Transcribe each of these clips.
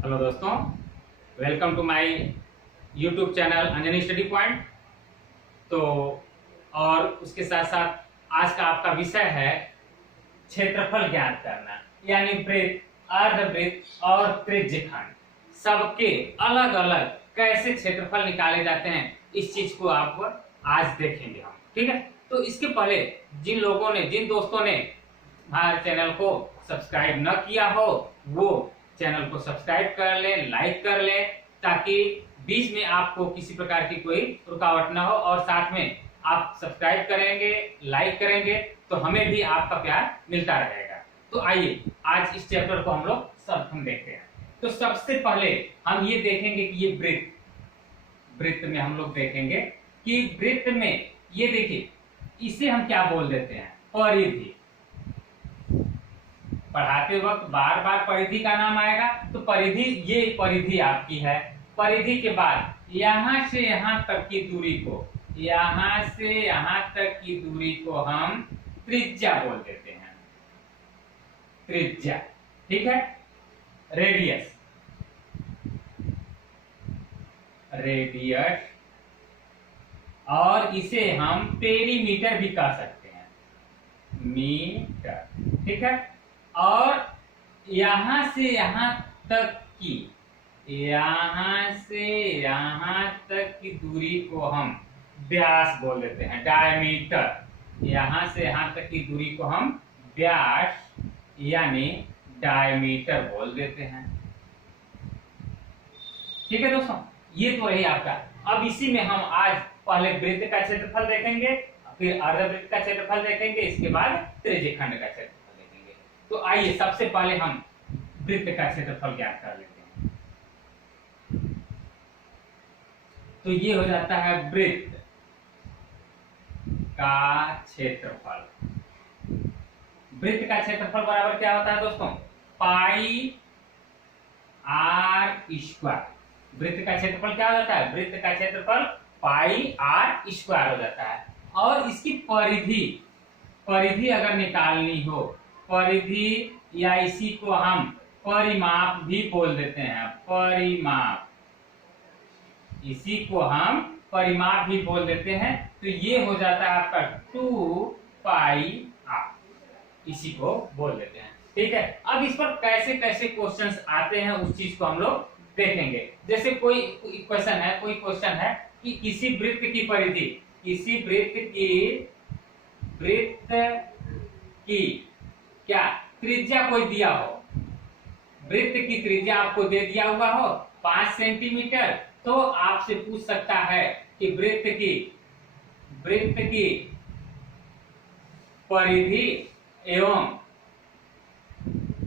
Hello दोस्तों, welcome to my YouTube channel Anjani study point. तो और उसके साथ साथ आज का आपका विषय है क्षेत्रफल ज्ञात करना, यानी वृत्त, अर्धवृत्त और त्रिज्यखंड सबके अलग अलग कैसे क्षेत्रफल निकाले जाते हैं, इस चीज को आप आज देखेंगे हम। ठीक है, तो इसके पहले जिन दोस्तों ने हमारे चैनल को सब्सक्राइब न किया हो वो चैनल को सब्सक्राइब कर लें, लाइक कर लें, ताकि बीच में आपको किसी प्रकार की कोई रुकावट ना हो। और साथ में आप सब्सक्राइब करेंगे, लाइक करेंगे तो हमें भी आपका प्यार मिलता रहेगा। तो आइए आज इस चैप्टर को हम लोग सर्वप्रथम देखते हैं। तो सबसे पहले हम ये देखेंगे कि ये वृत्त में हम लोग देखेंगे कि वृत्त में ये देखिए, इसे हम क्या बोल देते हैं, परिधि। पढ़ाते वक्त बार बार परिधि का नाम आएगा, तो परिधि, ये परिधि आपकी है। परिधि के बाद यहां से यहां तक की दूरी को, यहां से यहां तक की दूरी को हम त्रिज्या बोल देते हैं, त्रिज्या। ठीक है, रेडियस, रेडियस, और इसे हम पेरीमीटर भी कह सकते हैं, मीटर। ठीक है, और यहां से यहां तक की, यहां से यहां तक की दूरी को हम व्यास बोल देते हैं, डायमीटर। यहां से यहां तक की दूरी को हम व्यास यानी डायमीटर बोल देते हैं। ठीक है दोस्तों, ये तो रही आपका। अब इसी में हम आज पहले वृत्त का क्षेत्रफल देखेंगे, फिर अर्धवृत्त का क्षेत्रफल देखेंगे, इसके बाद त्रिज्यखंड का क्षेत्रफल। तो आइए सबसे पहले हम वृत्त का क्षेत्रफल ज्ञात कर लेते हैं। तो ये हो जाता है वृत्त का क्षेत्रफल। वृत्त का क्षेत्रफल बराबर क्या होता है दोस्तों, पाई आर स्क्वायर। वृत्त का क्षेत्रफल क्या हो जाता है, वृत्त का क्षेत्रफल पाई आर स्क्वायर हो जाता है। और इसकी परिधि अगर निकालनी हो, परिधि या इसी को हम परिमाप भी बोल देते हैं, परिमाप, इसी को हम परिमाप भी बोल देते हैं। तो ये हो जाता है आपका 2 पाई आर, इसी को बोल देते हैं। ठीक है, अब इस पर कैसे कैसे क्वेश्चंस आते हैं उस चीज को हम लोग देखेंगे। जैसे कोई क्वेश्चन है कि किसी वृत्त की परिधि, किसी वृत्त की क्या त्रिज्या कोई दिया हो, वृत्त की त्रिज्या आपको दे दिया हुआ हो 5 सेंटीमीटर, तो आपसे पूछ सकता है कि वृत्त की परिधि एवं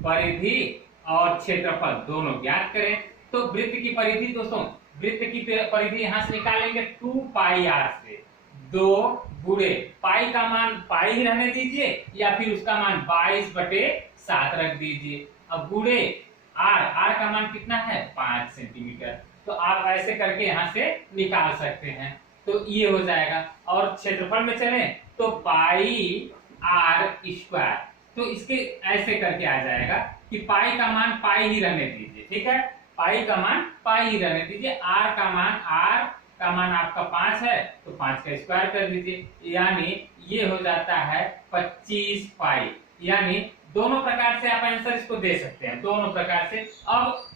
परिधि और क्षेत्रफल दोनों ज्ञात करें। तो वृत्त की परिधि दोस्तों, वृत्त की परिधि यहां से निकालेंगे 2 पाई आर से, 2 गुणे पाई का मान पाई ही रहने दीजिए, या फिर उसका मान 22/7 रख दीजिए। अब गुणे आर का मान कितना है, 5 सेंटीमीटर। तो आप ऐसे करके यहां से निकाल सकते हैं। तो ये हो जाएगा। और क्षेत्रफल में चले तो पाई आर स्क्वायर, तो इसके ऐसे करके आ जाएगा कि पाई का मान पाई ही रहने दीजिए। ठीक है, पाई का मान पाई ही रहने दीजिए। आर का मान आपका 5 है, तो 5 का स्क्वायर कर दीजिए, यानी ये हो जाता है 25 पाई। यानी दोनों प्रकार से आप आंसर इसको दे सकते हैं, दोनों प्रकार से। अब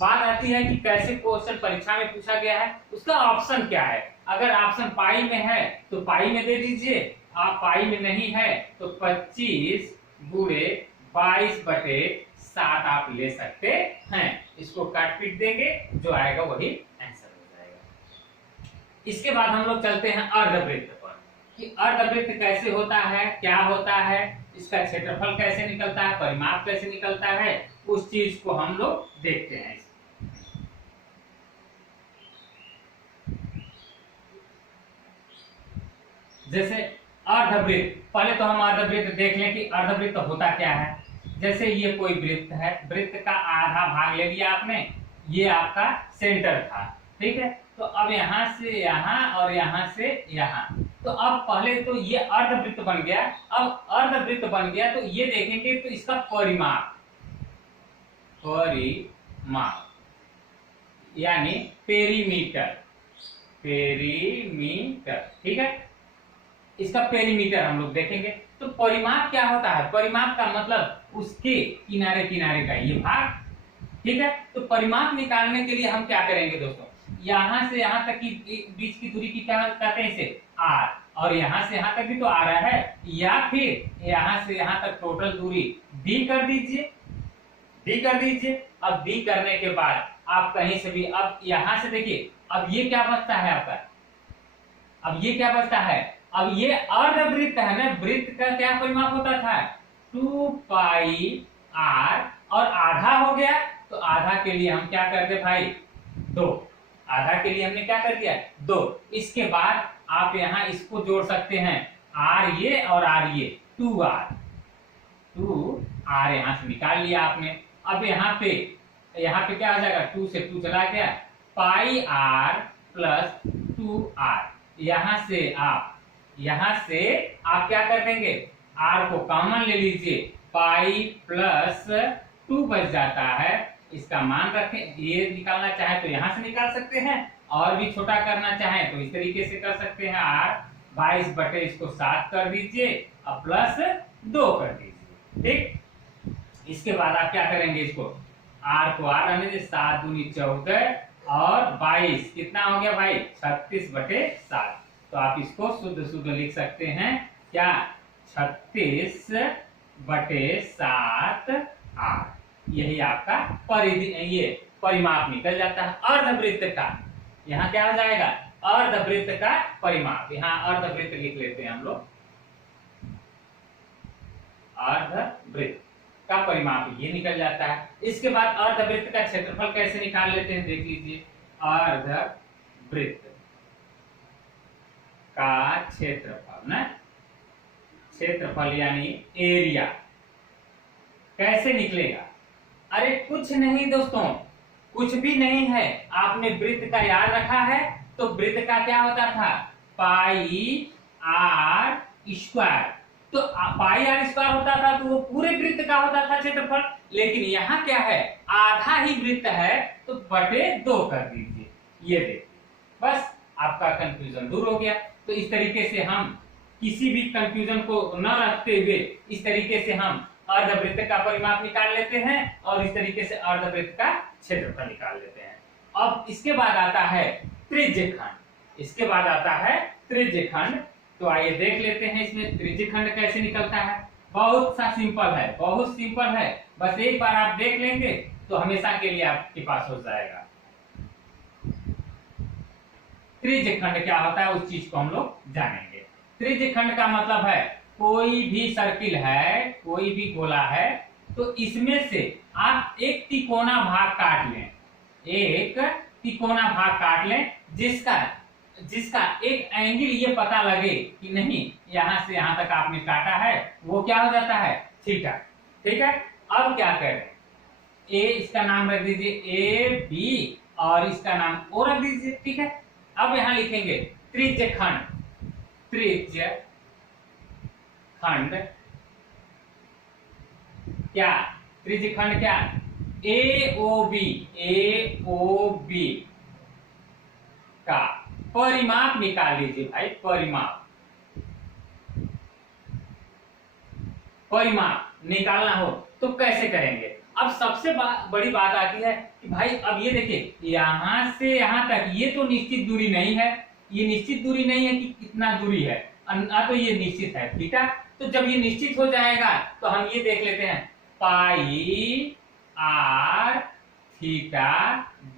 बात आती है कि कैसे क्वेश्चन परीक्षा में पूछा गया है, उसका ऑप्शन क्या है। अगर ऑप्शन पाई में है तो पाई में दे दीजिए, आप पाई में नहीं है तो 25 गुणे 22/7 आप ले सकते हैं। इसको काट पीट देंगे, जो आएगा वही आंसर हो जाएगा। इसके बाद हम लोग चलते हैं अर्धवृत्त पर, कि अर्धवृत्त कैसे होता है, क्या होता है, इसका क्षेत्रफल कैसे निकलता है, परिमाप कैसे निकलता है, उस चीज को हम लोग देखते हैं। जैसे अर्धवृत्त, पहले तो हम अर्धवृत्त देख लें कि अर्धवृत्त होता क्या है। जैसे ये कोई वृत्त है, वृत्त का आधा भाग ले लिया आपने, ये आपका सेंटर था। ठीक है, तो अब यहां से यहां और यहां से यहां, तो अब पहले तो ये अर्धवृत्त बन गया। अब अर्धवृत्त बन गया तो ये देखेंगे तो इसका परिमाप, यानी पेरीमीटर, पेरीमीटर, ठीक है। इसका पेरीमीटर हम लोग देखेंगे। तो परिमाप क्या होता है? परिमाप का मतलब उसके किनारे किनारे का ये भाग, ठीक है। तो परिमाप निकालने के लिए हम क्या करेंगे दोस्तों, यहां से यहां तक की बीच की दूरी की क्या कहते हैं, इसे आर, और यहां से यहां तक भी तो आ रहा है, या फिर यहां से यहां तक टोटल दूरी डी कर दीजिए, डी कर दीजिए। अब डी करने के बाद आप कहीं से भी, अब यहां से देखिए, अब ये क्या बचता है आपका, अब ये क्या बचता है, अब ये अर्धवृत्त है ना, वृत्त का क्या परिमाप होता था, 2 पाई आर, और आधा हो गया तो आधा के लिए हम क्या करते भाई, 2, आधा के लिए हमने क्या कर दिया, 2। इसके बाद आप यहां इसको जोड़ सकते हैं, आर ये और आर ये, 2r, 2r यहां से निकाल लिया आपने। अब यहाँ पे क्या आ जाएगा, 2 से 2 चला गया, पाई आर प्लस 2r। यहां से आप क्या कर देंगे, r को कॉमन ले लीजिए, पाई प्लस 2 बच जाता है। इसका मान रखें, ये निकालना चाहे तो यहां से निकाल सकते हैं, और भी छोटा करना चाहे तो इस तरीके से कर सकते हैं, r 22 बटे इसको 7 कर दीजिए और प्लस 2 कर दीजिए, ठीक। इसके बाद आप क्या करेंगे, इसको r को r रहने दे, 7 दूनी 14 और 22 कितना हो गया भाई, 36 बटे 7। तो आप इसको शुद्ध शुद्ध लिख सकते हैं क्या, 36 बटे 7 r। यही आपका परिधि, ये परिमाप निकल जाता है अर्धवृत्त का। यहाँ क्या हो जाएगा, अर्धवृत्त का परिमाप। यहाँ अर्धवृत्त लिख लेते हैं हम लोग, अर्धवृत्त का परिमाप ये निकल जाता है। इसके बाद अर्धवृत्त का क्षेत्रफल कैसे निकाल लेते हैं, देख लीजिए। अर्धवृत्त का क्षेत्रफल ना, क्षेत्रफल यानी एरिया कैसे निकलेगा? अरे कुछ नहीं दोस्तों, कुछ भी नहीं है। आपने वृत्त का याद रखा है, तो वृत्त का क्या होता था, पाई आर स्क्वायर। तो पाई आर स्क्वायर होता था, तो वो पूरे वृत्त का होता था क्षेत्रफल। लेकिन यहाँ क्या है, आधा ही वृत्त है, तो बटे 2 कर दीजिए। ये देखिए, बस आपका कंफ्यूजन दूर हो गया। तो इस तरीके से हम किसी भी कंफ्यूजन को न रखते हुए इस तरीके से हम अर्धवृत्त का परिमाप निकाल लेते हैं, और इस तरीके से अर्धवृत्त का क्षेत्रफल निकाल लेते हैं। अब इसके बाद आता है त्रिज्यखंड, इसके बाद आता है त्रिज्यखंड। तो आइए देख लेते हैं इसमें त्रिज्यखंड कैसे निकलता है। बहुत सा सिंपल है, बहुत सिंपल है, बस एक बार आप देख लेंगे तो हमेशा के लिए आपके पास हो जाएगा। त्रिज्यखंड क्या होता है उस चीज को हम लोग जानेंगे। त्रिज्यखंड का मतलब है कोई भी सर्किल है, कोई भी गोला है, तो इसमें से आप एक तिकोना भाग काट लें, एक तिकोना भाग काट लें, जिसका एक एंगल ये पता लगे कि नहीं यहां से यहां तक आपने काटा है, वो क्या हो जाता है, थीटा। ठीक है, अब क्या करें, ए इसका नाम रख दीजिए ए बी, और इसका नाम ओ रख दीजिए। ठीक है, अब यहां लिखेंगे त्रिज्यखंड, त्रिज्यखंड क्या, त्रिज्यखंड क्या, ए ओ बी का परिमाप निकाल लीजिए भाई। परिमाप निकालना हो तो कैसे करेंगे। अब सबसे बड़ी बात आती है कि भाई अब ये देखिए, यहां से यहां तक ये तो निश्चित दूरी नहीं है, ये निश्चित दूरी नहीं है कि कितना दूरी है, तो ये निश्चित है। ठीक है, तो जब ये निश्चित हो जाएगा तो हम ये देख लेते हैं, पाई आर थीटा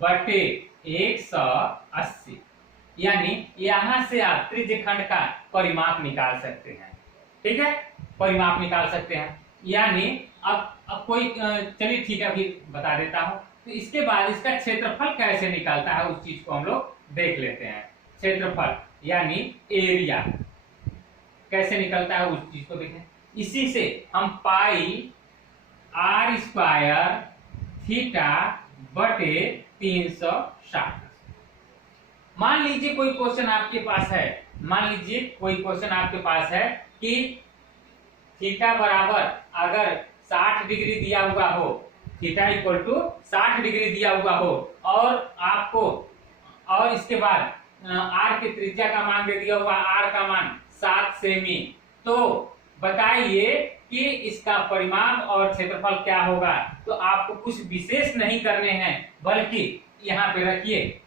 बटे 180, यानी यहां से आप त्रिज्यखंड का परिमाप निकाल सकते हैं। ठीक है, परिमाप निकाल सकते हैं। यानी अब कोई, चलिए ठीक है, अभी बता देता हूं। तो इसके बाद इसका क्षेत्रफल कैसे निकालता है उस चीज को हम लोग देख लेते हैं। क्षेत्रफल यानी एरिया कैसे निकलता है उस चीज को देखें। इसी से हम पाई आर स्क्वायर थीटा बटे 360। मान लीजिए कोई क्वेश्चन आपके पास है, मान लीजिए कोई क्वेश्चन आपके पास है कि थीटा बराबर अगर 60 डिग्री दिया हुआ हो, थीटा इक्वल टू 60 डिग्री दिया हुआ हो और आपको और इसके बाद आर की त्रिज्या का मान दे दिया हुआ, आर का मान 7 सेमी, तो बताइए कि इसका परिमाप और क्षेत्रफल क्या होगा। तो आपको कुछ विशेष नहीं करने हैं, बल्कि यहाँ पे रखिए,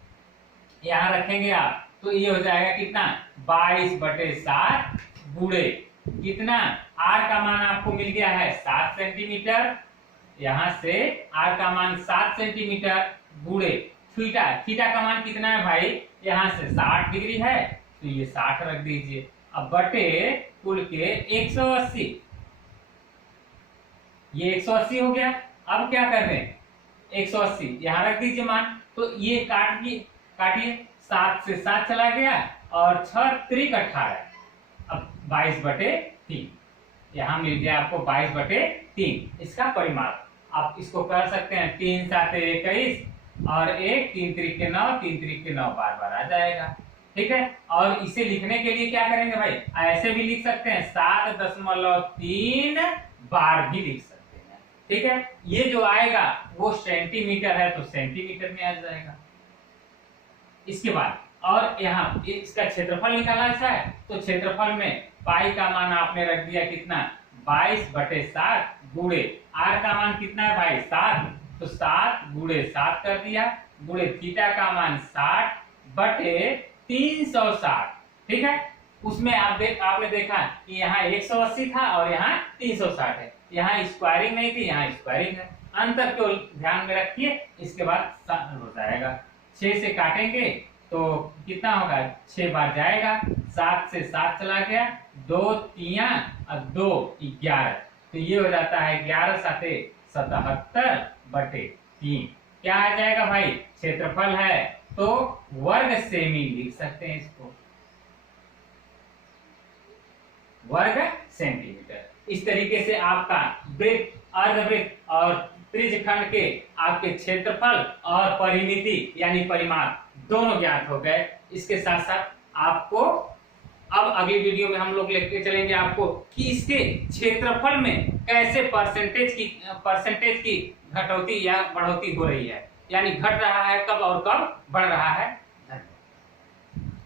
यहाँ रखेंगे आप तो ये हो जाएगा कितना 22/7 गुणे कितना, आर का मान आपको मिल गया है 7 सेंटीमीटर, यहाँ से आर का मान 7 सेंटीमीटर गुणे थीटा, थीटा का मान कितना है भाई, यहाँ से 60 डिग्री है तो ये 60 रख दीजिए, अब बटे कुल के 180, ये 180 हो गया। अब क्या कर रहे हैं 180 यहाँ रख दीजिए मान, तो ये काटिए 7 से 7 चला गया और 6 त्रिक 18, अब 22/3, यहाँ मिल गया आपको 22/3 इसका परिमाप। आप इसको कर सकते हैं 3 7 21 और 1 3 त्रिक के 9, 3 त्रिक के 9 बार आ जाएगा, ठीक है। और इसे लिखने के लिए क्या करेंगे भाई, ऐसे भी लिख सकते हैं 7.3 बार भी लिख सकते हैं, ठीक है। ये जो आएगा वो सेंटीमीटर है तो सेंटीमीटर में आ जाएगा। इसके बाद और यहाँ इसका क्षेत्रफल निकालना है, तो क्षेत्रफल में पाई का मान आपने रख दिया कितना 22/7 गुणे आर का मान कितना है भाई 7, तो 7 गुणे 7 कर दिया गुणे थीटा का मान 60/360, ठीक है। उसमें आपने देखा कि यहाँ 180 था और यहाँ 360 है, यहाँ स्क्वायरिंग नहीं थी, यहाँ स्क्वायरिंग है, अंतर को ध्यान में रखिए। इसके बाद हो जाएगा 6 से काटेंगे तो कितना होगा 6 बार जाएगा, 7 से 7 चला गया, 2 3 और 2 11, तो ये हो जाता है 11 7 77/3। क्या आ जाएगा भाई, क्षेत्रफल है तो वर्ग सेमी लिख सकते हैं इसको, वर्ग सेंटीमीटर। इस तरीके से आपका वृत्त, अर्धवृत्त और त्रिज्यखंड के आपके क्षेत्रफल और परिमिति यानी परिमाप दोनों ज्ञात हो गए। इसके साथ साथ आपको अब अगली वीडियो में हम लोग लेके चलेंगे आपको कि इसके क्षेत्रफल में कैसे परसेंटेज की घटौती या बढ़ोतरी हो रही है, यानी घट रहा है कब और कब बढ़ रहा है।